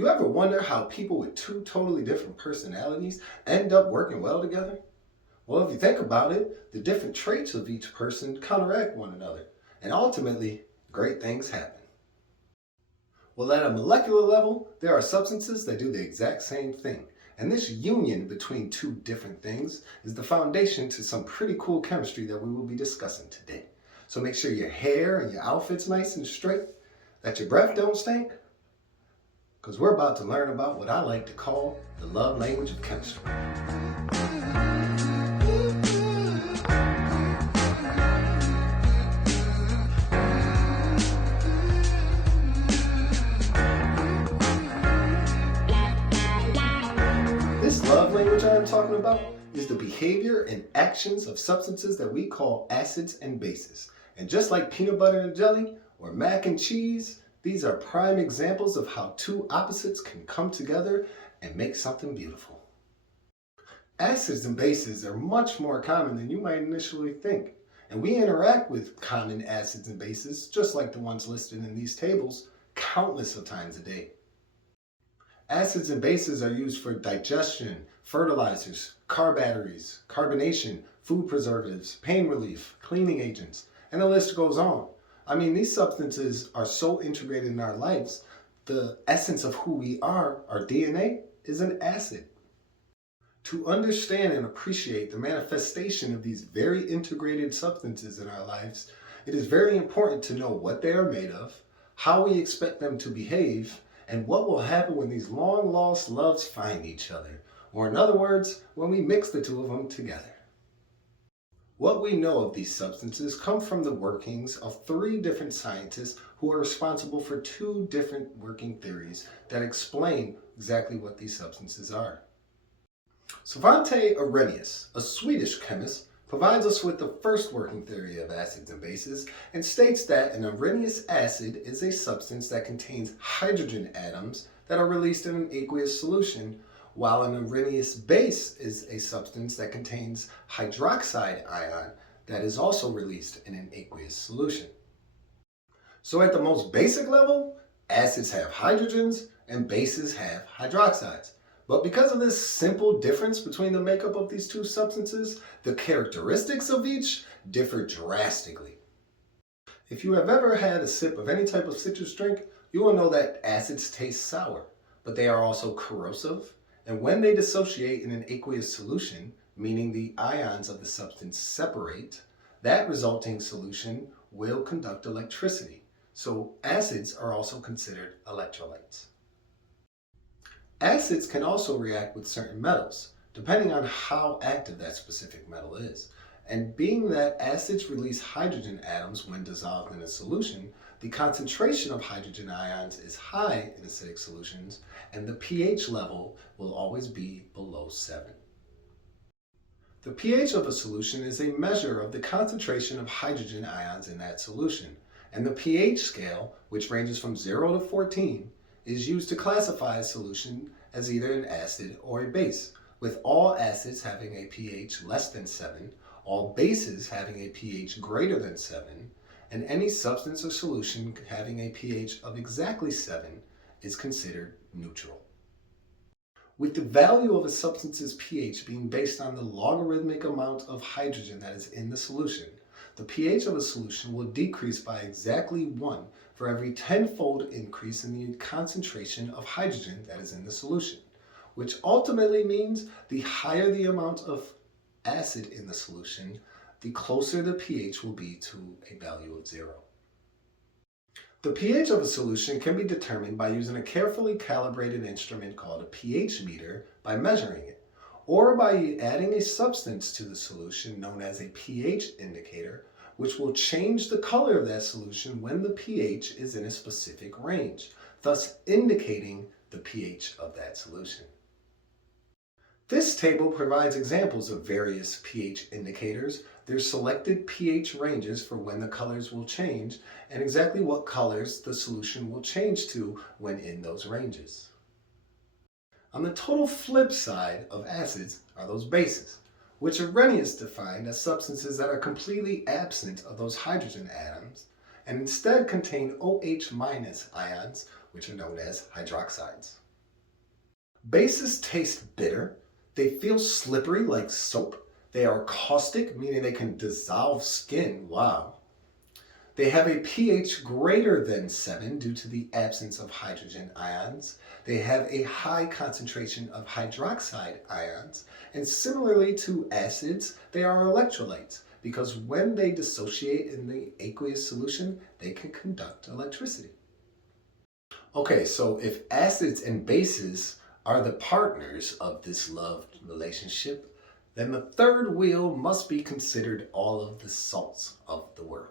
You ever wonder how people with two totally different personalities end up working well together? Well, if you think about it, the different traits of each person counteract one another, and ultimately, great things happen. Well, at a molecular level, there are substances that do the exact same thing, and this union between two different things is the foundation to some pretty cool chemistry that we will be discussing today. So make sure your hair and your outfit's nice and straight, that your breath don't stink, because we're about to learn about what I like to call the love language of chemistry. This love language I'm talking about is the behavior and actions of substances that we call acids and bases. And just like peanut butter and jelly or mac and cheese, these are prime examples of how two opposites can come together and make something beautiful. Acids and bases are much more common than you might initially think, and we interact with common acids and bases, just like the ones listed in these tables, countless of times a day. Acids and bases are used for digestion, fertilizers, car batteries, carbonation, food preservatives, pain relief, cleaning agents, and the list goes on. I mean, these substances are so integrated in our lives, the essence of who we are, our DNA, is an acid. To understand and appreciate the manifestation of these very integrated substances in our lives, it is very important to know what they are made of, how we expect them to behave, and what will happen when these long-lost loves find each other, or in other words, when we mix the two of them together. What we know of these substances come from the workings of three different scientists who are responsible for two different working theories that explain exactly what these substances are. Svante Arrhenius, a Swedish chemist, provides us with the first working theory of acids and bases and states that an Arrhenius acid is a substance that contains hydrogen atoms that are released in an aqueous solution, while an Arrhenius base is a substance that contains hydroxide ion that is also released in an aqueous solution. So at the most basic level, acids have hydrogens and bases have hydroxides. But because of this simple difference between the makeup of these two substances, the characteristics of each differ drastically. If you have ever had a sip of any type of citrus drink, you will know that acids taste sour, but they are also corrosive. And when they dissociate in an aqueous solution, meaning the ions of the substance separate, that resulting solution will conduct electricity. So acids are also considered electrolytes. Acids can also react with certain metals, depending on how active that specific metal is. And being that acids release hydrogen atoms when dissolved in a solution, the concentration of hydrogen ions is high in acidic solutions, and the pH level will always be below 7. The pH of a solution is a measure of the concentration of hydrogen ions in that solution, and the pH scale, which ranges from 0 to 14, is used to classify a solution as either an acid or a base, with all acids having a pH less than 7, all bases having a pH greater than 7, and any substance or solution having a pH of exactly 7 is considered neutral. With the value of a substance's pH being based on the logarithmic amount of hydrogen that is in the solution, the pH of a solution will decrease by exactly 1 for every 10-fold increase in the concentration of hydrogen that is in the solution, which ultimately means the higher the amount of acid in the solution, the closer the pH will be to a value of 0. The pH of a solution can be determined by using a carefully calibrated instrument called a pH meter by measuring it, or by adding a substance to the solution known as a pH indicator, which will change the color of that solution when the pH is in a specific range, thus indicating the pH of that solution. This table provides examples of various pH indicators, their selected pH ranges for when the colors will change, and exactly what colors the solution will change to when in those ranges. On the total flip side of acids are those bases, which Arrhenius defined as substances that are completely absent of those hydrogen atoms and instead contain OH- ions, which are known as hydroxides. Bases taste bitter. They feel slippery like soap. They are caustic, meaning they can dissolve skin. Wow. They have a pH greater than 7 due to the absence of hydrogen ions. They have a high concentration of hydroxide ions. And similarly to acids, they are electrolytes because when they dissociate in the aqueous solution, they can conduct electricity. Okay, so if acids and bases are the partners of this love relationship, then the third wheel must be considered all of the salts of the world.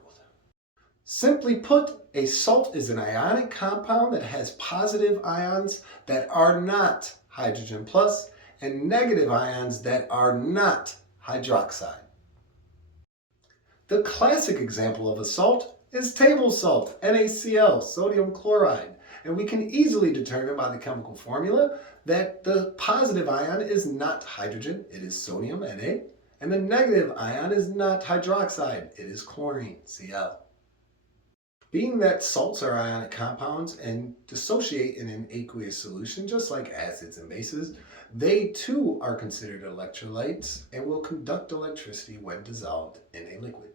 Simply put, a salt is an ionic compound that has positive ions that are not hydrogen plus and negative ions that are not hydroxide. The classic example of a salt is table salt, NaCl, sodium chloride, and we can easily determine by the chemical formula that the positive ion is not hydrogen, it is sodium, Na, and the negative ion is not hydroxide, it is chlorine, Cl. Being that salts are ionic compounds and dissociate in an aqueous solution, just like acids and bases, they too are considered electrolytes and will conduct electricity when dissolved in a liquid.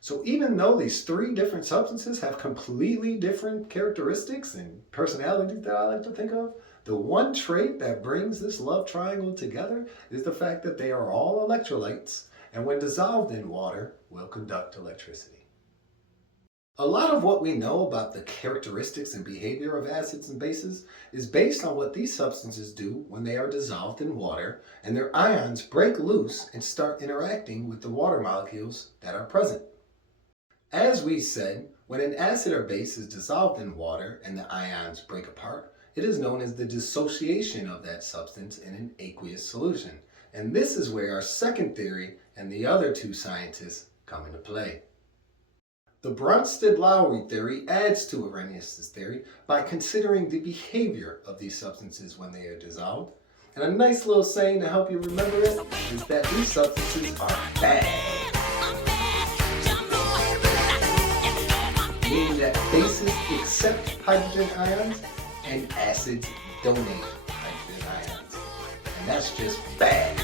So even though these three different substances have completely different characteristics and personalities that I like to think of, the one trait that brings this love triangle together is the fact that they are all electrolytes and when dissolved in water will conduct electricity. A lot of what we know about the characteristics and behavior of acids and bases is based on what these substances do when they are dissolved in water and their ions break loose and start interacting with the water molecules that are present. As we said, when an acid or base is dissolved in water and the ions break apart, it is known as the dissociation of that substance in an aqueous solution. And this is where our second theory and the other two scientists come into play. The Bronsted-Lowry theory adds to Arrhenius' theory by considering the behavior of these substances when they are dissolved. And a nice little saying to help you remember it is that these substances are bad. Meaning that bases accept hydrogen ions and acids donate hydrogen ions. And that's just bad.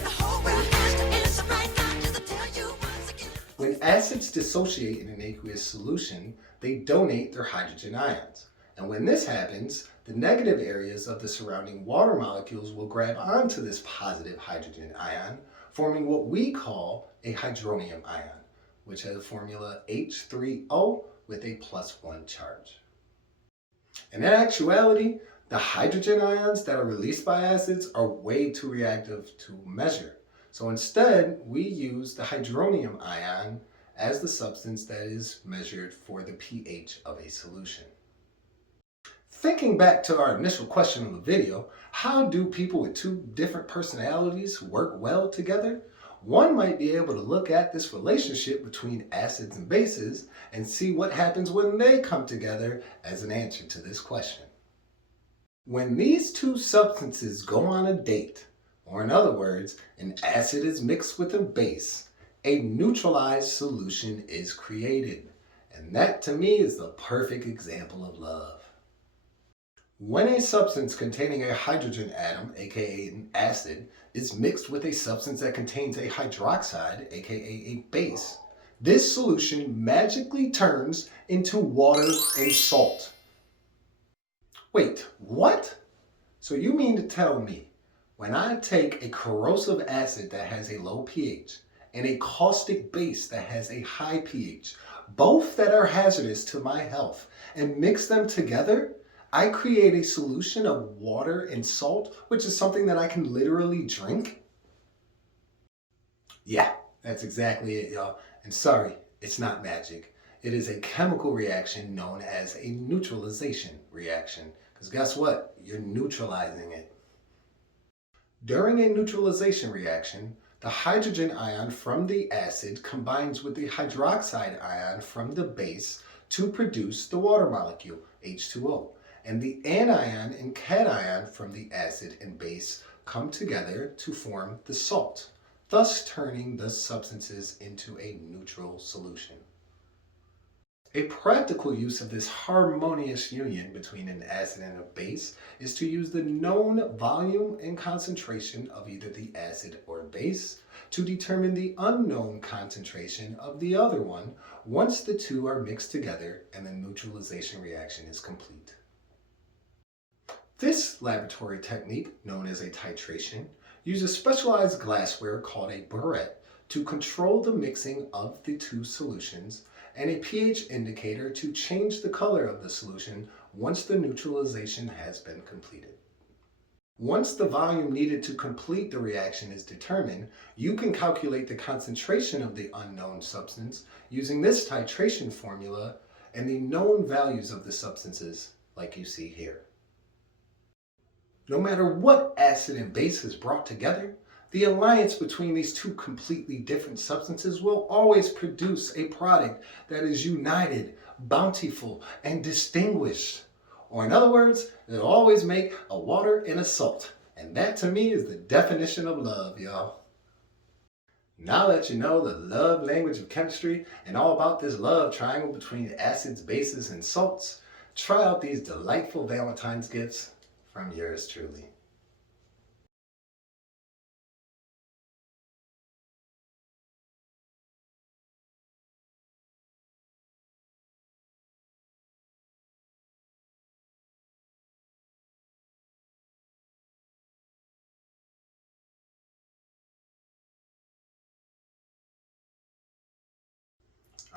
When acids dissociate in an aqueous solution, they donate their hydrogen ions. And when this happens, the negative areas of the surrounding water molecules will grab onto this positive hydrogen ion, forming what we call a hydronium ion, which has a formula H3O with a +1 charge. And in actuality, the hydrogen ions that are released by acids are way too reactive to measure. So instead, we use the hydronium ion as the substance that is measured for the pH of a solution. Thinking back to our initial question of the video, how do people with two different personalities work well together? One might be able to look at this relationship between acids and bases and see what happens when they come together as an answer to this question. When these two substances go on a date, or in other words, an acid is mixed with a base, a neutralized solution is created. And that to me is the perfect example of love. When a substance containing a hydrogen atom, aka an acid, is mixed with a substance that contains a hydroxide, aka a base, this solution magically turns into water and salt. Wait, what? So you mean to tell me when I take a corrosive acid that has a low pH and a caustic base that has a high pH, both that are hazardous to my health, and mix them together, I create a solution of water and salt, which is something that I can literally drink? Yeah, that's exactly it, y'all. And sorry, it's not magic. It is a chemical reaction known as a neutralization reaction. Because guess what? You're neutralizing it. During a neutralization reaction, the hydrogen ion from the acid combines with the hydroxide ion from the base to produce the water molecule, H2O. And the anion and cation from the acid and base come together to form the salt, thus turning the substances into a neutral solution. A practical use of this harmonious union between an acid and a base is to use the known volume and concentration of either the acid or base to determine the unknown concentration of the other one once the two are mixed together and the neutralization reaction is complete. This laboratory technique, known as a titration, uses specialized glassware called a burette to control the mixing of the two solutions and a pH indicator to change the color of the solution once the neutralization has been completed. Once the volume needed to complete the reaction is determined, you can calculate the concentration of the unknown substance using this titration formula and the known values of the substances like you see here. No matter what acid and base is brought together, the alliance between these two completely different substances will always produce a product that is united, bountiful, and distinguished. Or in other words, it'll always make a water and a salt. And that to me is the definition of love, y'all. Now that you know the love language of chemistry and all about this love triangle between acids, bases, and salts, try out these delightful Valentine's gifts from yours truly.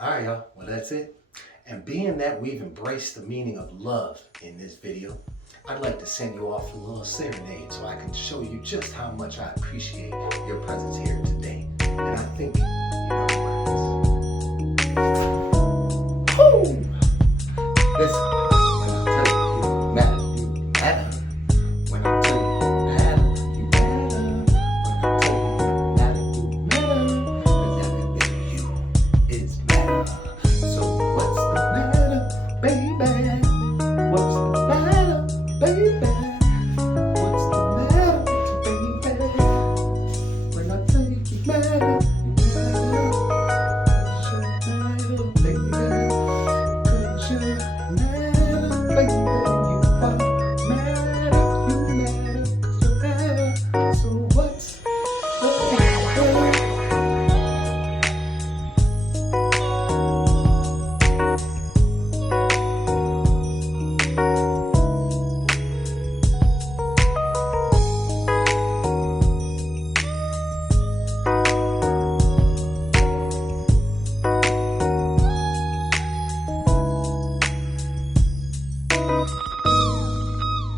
Alright y'all, well that's it. And being that we've embraced the meaning of love in this video, I'd like to send you off a little serenade so I can show you just how much I appreciate your presence here today. And I think you know the words. Woo! Listen, when I tell you you matter, you matter. When I tell you matter, you matter. When I tell you matter, you matter. Cause everything you is matter. So what's the matter, baby? What's the matter, baby?